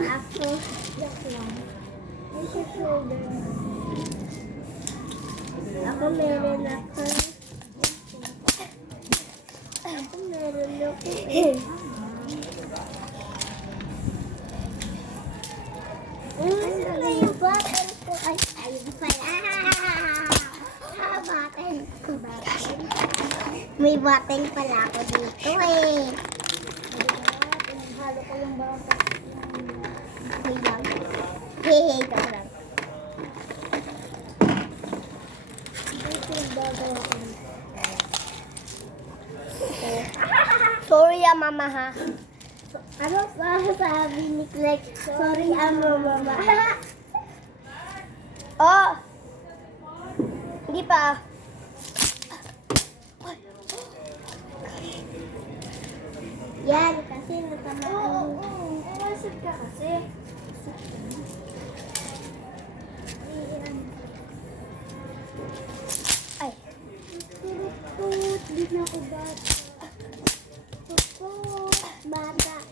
Ako, yak lang. May shoulder. Ako meron ako. Ako meron ako. Ano yung bottle ko? Ay, ayun pala. Bottle ko. May bottle pala ako dito eh. Halo ko yung bottle. Hey lang. Hey, joke lang. Sorry mama ha. Ano sabi ni Clay? Sorry mama. Oh. Hindi pa. Yan, kasi natamaan. Oo. Masad ka kasi. Ay. Tutut. Di na ako bata. Tutut. Bata.